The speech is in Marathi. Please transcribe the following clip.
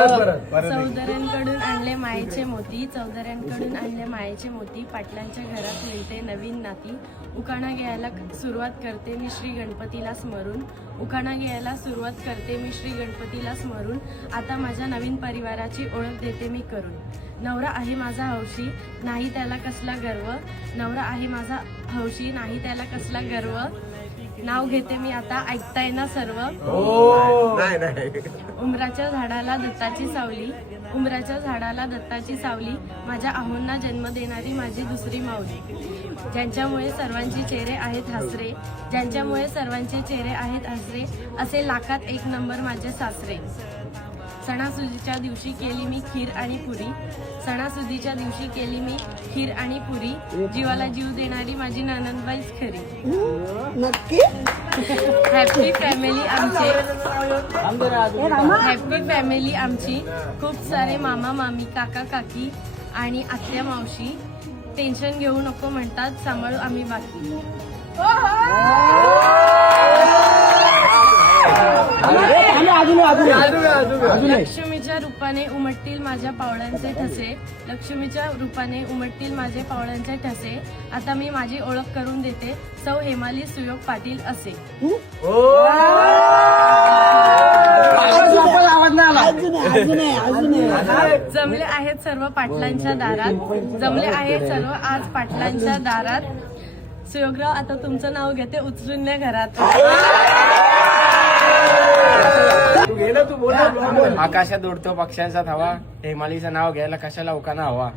चौधऱ्यांकडून आणले मायेचे मोती, चौधऱ्यांकडून आणले मायेचे मोती, पाटलांच्या घरात मिळते नवीन नाती. उखाणा घ्यायला सुरुवात करते मी श्री गणपतीला स्मरून, उखाणा घ्यायला सुरुवात करते मी श्री गणपतीला स्मरून. आता माझ्या नवीन परिवाराची ओळख देते मी करून. नवरा आहे माझा हौशी, नाही त्याला कसला गर्व, नवरा आहे माझा हौशी, नाही त्याला कसला गर्व. नाव घेते मी आता, ऐकताय ना सर्व. उमराच्या झाडाला दत्ताची सावली, उमराच्या झाडाला दत्ताची सावली, माझ्या आहोंना जन्म देणारी माझी दुसरी माऊली. ज्यांच्यामुळे सर्वांचे चेहरे आहेत हसरे, ज्यांच्यामुळे सर्वांचे चेहरे आहेत हसरे, असे लाखात एक नंबर माझे सासरे. सणासुदीच्या दिवशी केली मी खीर आणि पुरी, सणासुदीच्या दिवशी केली मी खीर आणि पुरी, जीवाला जीव देणारी माझी नणंदबाईच खरी. नक्की हॅपी फॅमिली आमचे, हॅपी फॅमिली आमची, खूप सारे मामा मामी काका काकी आणि आत्या मावशी. टेन्शन घेऊ नको म्हणतात, सांभाळू आम्ही बाकी. लक्ष्मीच्या रूपाने उमटतील माझ्या पावलांचे ठसे, लक्ष्मीच्या रूपाने उमटतील माझे पावलांचे ठसे. आता मी माझी ओळख करून देते, सौ हेमाली सुयोग पाटील असे. जमले आहेत सर्व पाटलांच्या दारात, जमले आहेत सर्व आज पाटलांच्या दारात. सुयोगराव, आता तुमचं नाव घेते, उचलून न्या घरात. आकाशात उडतो पक्ष्यांचा थवा, हेमालीचं नाव घ्यायला कशाला उकाना हवा.